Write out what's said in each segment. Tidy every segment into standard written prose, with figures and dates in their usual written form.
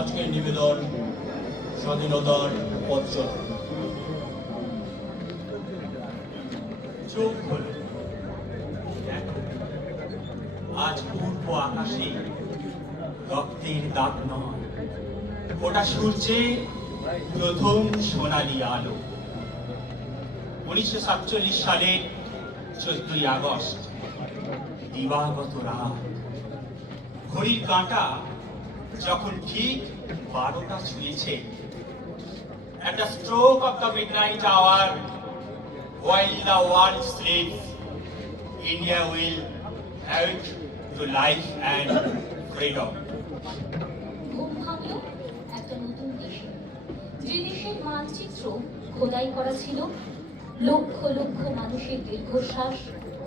আজকের নিবেদন স্বাধীনতার পথচলা। চোখ হলো দেখো, আজ পূর্ব আকাশে রক্তের দাগ নয়, ওটা সূর্যের প্রথম সোনালী আলো। 1947 সালের 14ই আগস্ট, দিবাগত রাত। ঘড়ির কাঁটা যখন ঠিক 12টা ছুঁয়েছে, একটা stroke of the midnight hour, while the world sleeps, India will awake to life and freedom. ঘুম ভাঙল একটা নতুন দেশে, যে দেশের মানচিত্র খোদাই করা ছিল লক্ষ লক্ষ মানুষের দীর্ঘশ্বাস,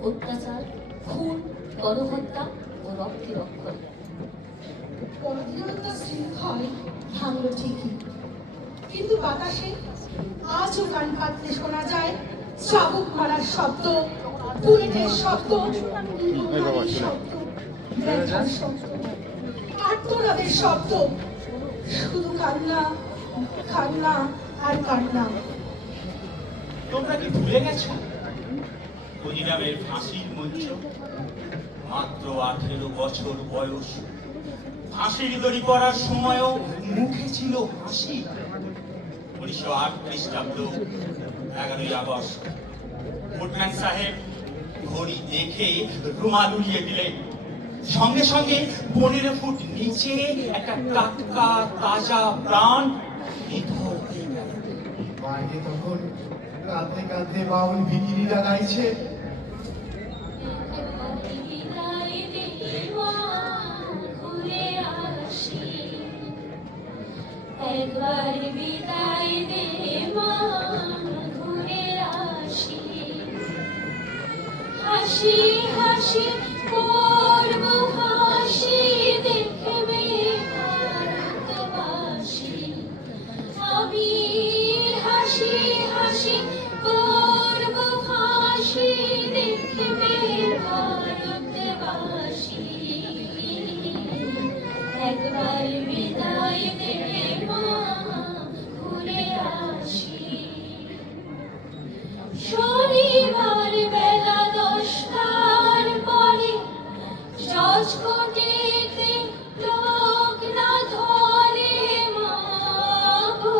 অত্যাচার, খুন, গণহত্যা ও রক্তের অক্ষর। পরাধীনতা শৃঙ্খল ভাঙল ঠিকই, কিন্তু বাতাসে আজও কান পাতলে শোনা যায় চাবুক মারার শব্দ, বুলেটের শব্দ, বোমার শব্দ, ব্যথার শব্দ, আর্তনাদের শব্দ, শুধু কান্না, কান্না আর কান্না। তোমরা কি ভুলে গেছো ক্ষুদিরামের ফাঁসির মঞ্চ? মাত্র 18 বছর বয়স, ফাঁসির দড়ি পড়ার সময়ও মুখে ছিল হাসি। 1908 খ্রিস্টাব্দ 11ই আগস্ট, ফুটম্যান সাহেব ঘড়ি দেখে রুমাল উড়িয়ে দিলেন। সঙ্গে সঙ্গে 15 ফুট নিচে একটা টাটকা তাজা প্রাণ নিথর হয়ে গেল। বাইরে তখন কাঁদতে কাঁদতে বাউল ভিখিরিরা গাইছে, একবার বিদায় দে মা, ঘুরে আসি, হাসি হাসি করব হাসি, দেখবে ভারতবাসী। আমি হাসি হাসি করব হাসি, দেখবে ভারতবাসী। একবার বিদায় দে মা, ঘুরে আসি। শনিবার বেলা 10টার পরে জজ কোর্টেতে লোক না ধরে মা গো।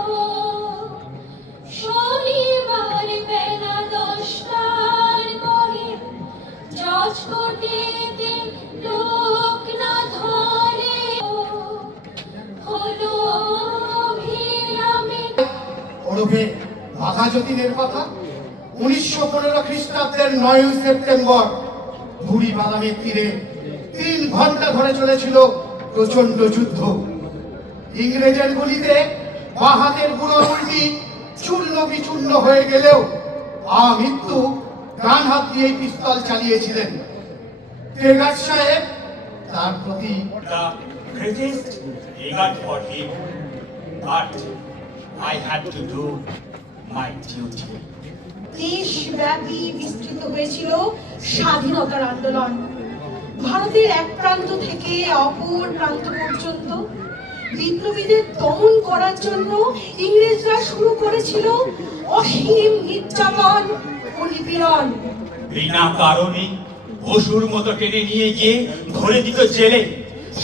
শনিবার বেলা 10টার পরে জজ কোর্টেতে লোক না ধরে, হলো অভিরামে ওরফে বাঘা যতীনের কথা। 1915 খ্রিস্টাব্দের 9 সেপ্টেম্বর বুড়ি বাদামের তীরে 3 ঘন্টা ধরে চলেছিল প্রচন্ড যুদ্ধ। ইংরেজের গুলিতে বাঁ হাতের বুড়ো উল্টি চূর্ণ বিচূর্ণ হয়ে গেলেও আমৃত্যু ডান হাত দিয়ে পিস্তল চালিয়েছিলেন। তেগার সাহেব তার প্রতি The greatest regard for him, but I had to do my duty. দেশব্যাপী বিস্তৃত হয়েছিল স্বাধীনতার আন্দোলন। ভারতের এক প্রান্ত থেকে অপর প্রান্ত পর্যন্ত বিপ্লবীদের দমন করার জন্য ইংরেজরা শুরু করেছিল অসীম নির্যাতন ও নিপীড়ন। বিনা কারণে পশুর মতো টেনে নিয়ে গিয়ে ধরে দিত জেলে,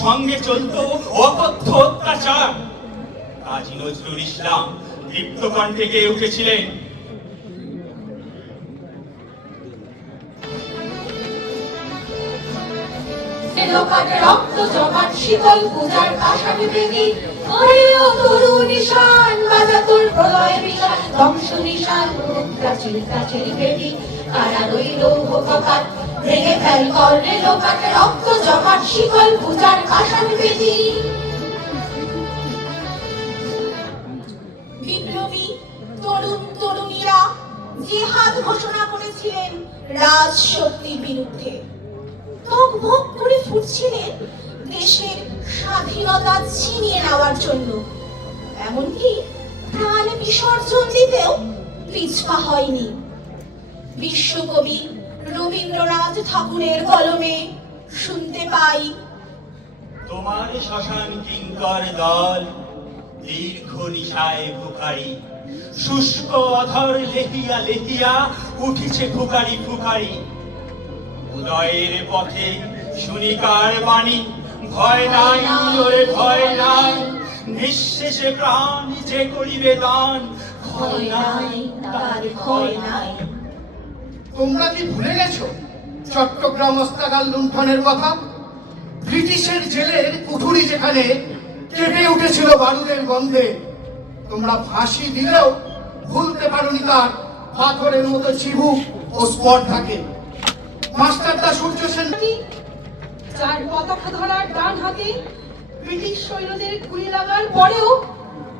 সঙ্গে চলতো অকথ্য অত্যাচার। কাজী নজরুল ইসলাম দীপ্ত কণ্ঠে গেয়ে উঠেছিলেন, লোকাটে রক্ত জমাট শীতল পূজার কাশানি বেদি, ওরে ও তরু নিশান বাজা তোর প্রলয় বিশাল, ধ্বংস নিশান প্রাচীর প্রাচীর বেদি, কারা রইল কপাট ভেঙে ফেল করে লোকাটে রক্ত জমাট শীতল পূজার কাশানি বেদি। বিপ্লবী তরুণ তরুণীরা জিহাদ ঘোষণা করেছিলেন রাজ শক্তির বিরুদ্ধে। টকবক করে ফুটছিলেন দেশের স্বাধীনতা ছিনিয়ে নেওয়ার জন্য। এমনকি প্রাণ বিসর্জন দিতেও পিছপা হয়নি। বিশ্বকবি রবীন্দ্রনাথ ঠাকুরের কলমে শুনতে পাই, তোমার শ্মশান কিঙ্কর দল দীর্ঘ নিশায় ফুকারি, শুষ্ক অধর লেহিয়া লেহিয়া উঠিছে ফুকারি ফুকারি। উদয়ের পথে শুনিকার বাণী, ভয় নাই ওরে ভয় নাই, নিঃশেষে প্রাণ যে করিবে দান, ভয় নাই তার ভয় নাই। তোমরা কি ভুলে গেছো চট্টগ্রাম অস্তাগার লুণ্ঠনের কথা? ব্রিটিশের জেলের কুঠুরি যেখানে কেঁপে উঠেছিল বারুদের গন্ধে, তোমরা ফাঁসি দিলেও ভুলতে পারোনি তার পাথরের মতো চিবুক ও স্পর্ধাকে। মাস্টারদা সূর্য সেন যার পতাকা ধরার ডান হাতে ব্রিটিশ সৈন্যদের গুলি লাগার পরেও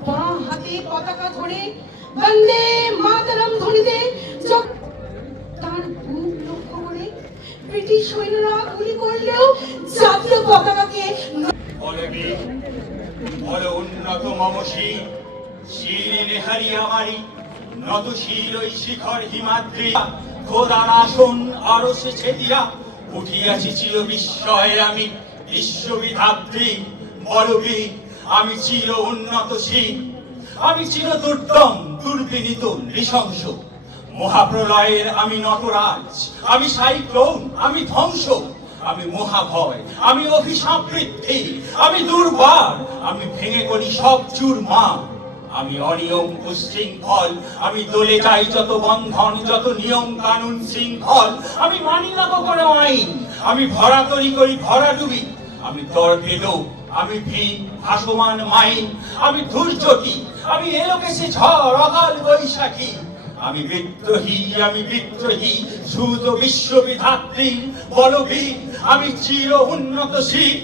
বাঁ হাতে পতাকা ধরে বন্দে মাতরম ধ্বনিতে তার বুক লক্ষ্য করে ব্রিটিশ সৈন্যরা গুলি করলেও জাতীয় পতাকাকে বলে বীর, বলে উন্নত মম শির, শিরে নেহারি আমারি, নত শির ওই শিখর হিমাদ্রি, খোদার আসন আরো সে ছেদিয়া, উঠিয়াছি চির বিস্ময়ে আমি বিশ্ববিধাত্রী। বলবীর, আমি চির উন্নত শির, আমি চির দুর্দম দুর্বিনীত নৃশংস। মহাপ্রলয়ের আমি নটরাজ, আমি সাইক্লোন, আমি ধ্বংস, আমি মহাভয়, আমি অভিশাপ বৃদ্ধি, আমি দুর্বার, আমি ভেঙে করি সব চুরমার। আমি অনিয়ম উশৃঙ্খল, আমি দলে যাই যত বন্ধন, যত নিয়ম কানুন শৃঙ্খল, আমি মানি না কোনো আইন, আমি ভরাতরি করি ভরাডুবি, আমি টর্পেডো, আমি ভীম ভাসমান মাইন, আমি দুর্যোগী, আমি এলোকেশে ঝড় অকাল বৈশাখী, আমি বিদ্রোহী, আমি বিদ্রোহী সুত বিশ্ববিধাত্রী। বলবীর, আমি চির উন্নত শির,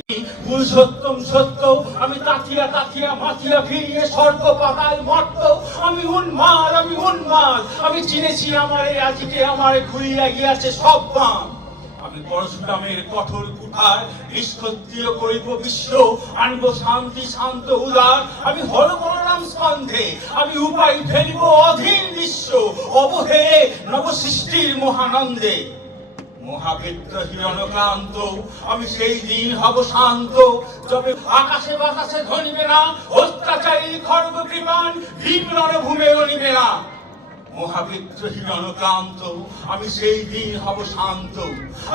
পুরুষোত্তম সত্য, আমি তাথিয়া তাথিয়া মাথিয়া ফিরিয়ে স্বর্গ পাতাল মর্ত, আমি উন্মাদ, আমি উন্মাদ, আমি চিনেছি আমারে আজকে, আমারে ঘুরিয়া গিয়াছে সব বাঁ। আমি পরশুরামের কঠোর কুঠার, নিষ্ক্ষত্রিয় করিব বিশ্ব, আনব শান্তি শান্ত উদার, আমি হর বলরাম স্কন্ধে, আমি উপায় ফেলিব অধীন বিশ্ব, অবহেলে নবসৃষ্টির মহানন্দে। মহাবিদ্রোহী অনক্লান্ত, আমি সেই দিন হব শান্ত, যবে আকাশে বাতাসে ধ্বনিবে না অত্যাচারী খর্গ কৃপান, ভীম রণভূমে অনিবে না। মহাবিদ্রোহী রণক্লান্ত, আমি সেই দিন হব শান্ত,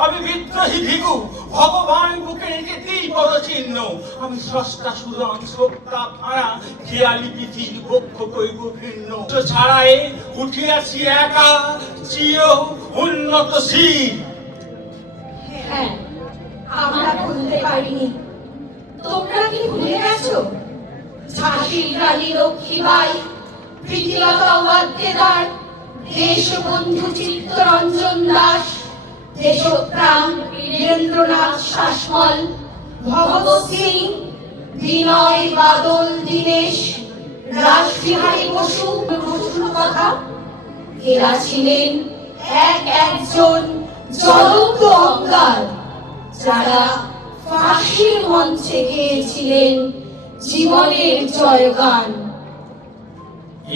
আমি বিদ্রোহী ভিগু, ভগবান বুকে রেখে দিই পদচিহ্ন, আমি স্রষ্টা সুরন সত্তা ফাঁড়া, খেয়ালি পৃথিবীর বক্ষ করিব ভিন্ন। ছাড়ায়ে উঠিয়াছি একা চির উন্নত শির। হ্যাঁ, আমরা ভুলতে পারিনি। তোমরা কি ভুলে গেছো ঝাঁসির রানী লক্ষ্মীবাই, প্রীতিলতা ওয়াদ্দেদার, দেশবন্ধু চিত্তরঞ্জন দাস, দেশপ্রাণ বীরেন্দ্রনাথ শাসমল, ভগৎ সিং, বিনয় বাদল দীনেশ, রাসবিহারী বসুর কথা, এরা ছিলেন একজন জ্বলন্ত অঙ্গার, যারা ফাঁসির মঞ্চে গেয়েছিলেন জীবনের জয়গান।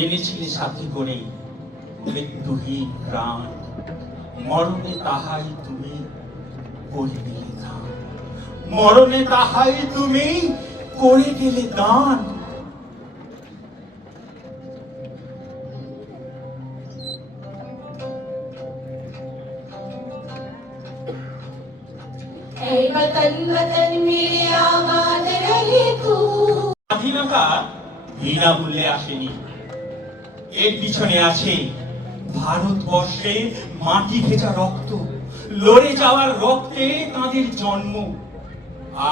এনেছিলে সাথে করে মৃত্যুহীন প্রাণ, মরণে তাহাই তুমি করে দিলে দান, মরণে তাহাই তুমি করে গেলে দান। ऐ वतन वतन मेरे आबाद रहे तू। স্বাধীনতা বিনামূল্যে আসেনি, এর পিছনে আছে ভারতবর্ষের মাটি ভেজা রক্ত, লড়ে যাওয়ার রক্তে তাঁদের জন্ম।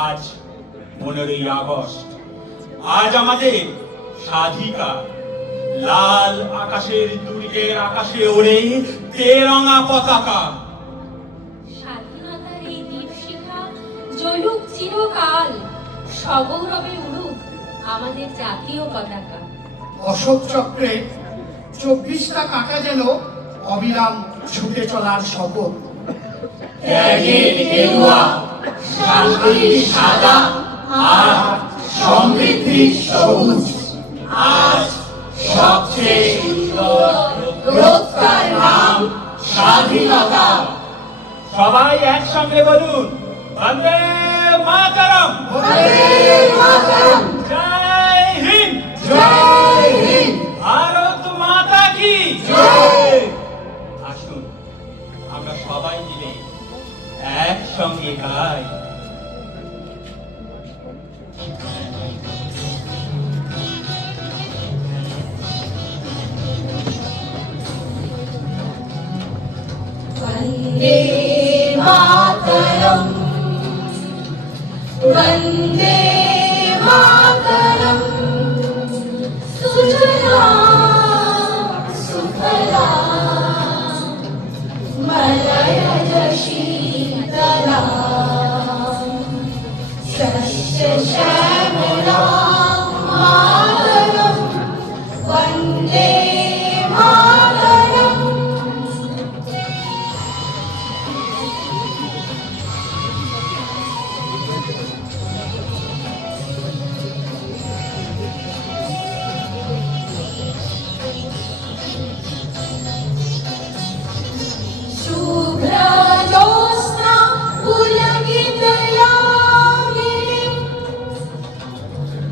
আজ 15ই আগস্ট, আজ আমাদের স্বাধিকার। লাল আকাশের দুর্গের আকাশে ওড়ে তেরঙা পতাকা। স্বাধীনতার এই দীপশিখা জ্বলুক চিরকাল, সগৌরবে উড়ুক আমাদের জাতীয় পতাকা। অশোক চক্রে 24টা কাঁটা যেন অবিরাম ছুটে চলার শপথ। ত্যাগের গেরুয়া, শান্তির সাদা, আর সমৃদ্ধির সবুজ। আজ সবচেয়ে সুন্দর রোজকার নাম স্বাধীনতা। সবাই একসঙ্গে বলুন, বন্দে মাতরম। বন্দে মাতরম। জয় হিন্দ। একসঙ্গে গাই। वन्दे मातरम् वन्दे मातरम् सुजलां सुफलां मलयज शीतलां सस्यश्यामलां मातरम् वन्दे मातरम्। शुभ्रजोत्स्ना पुलकितयामिनीं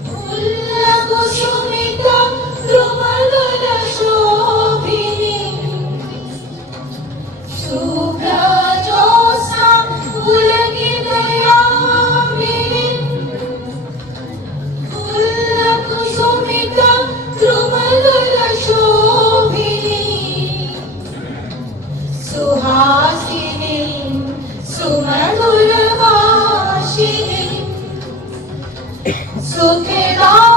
फुल्लकुसुमिता द्रुमदलशोभिनीं शुभ्रजोत्स्ना पुलकितयामिनीं फुल्लकुसुमिता द्रुमदलशोभिनीं सुहासिनीं सुमधुरभाषिणीं सुखदां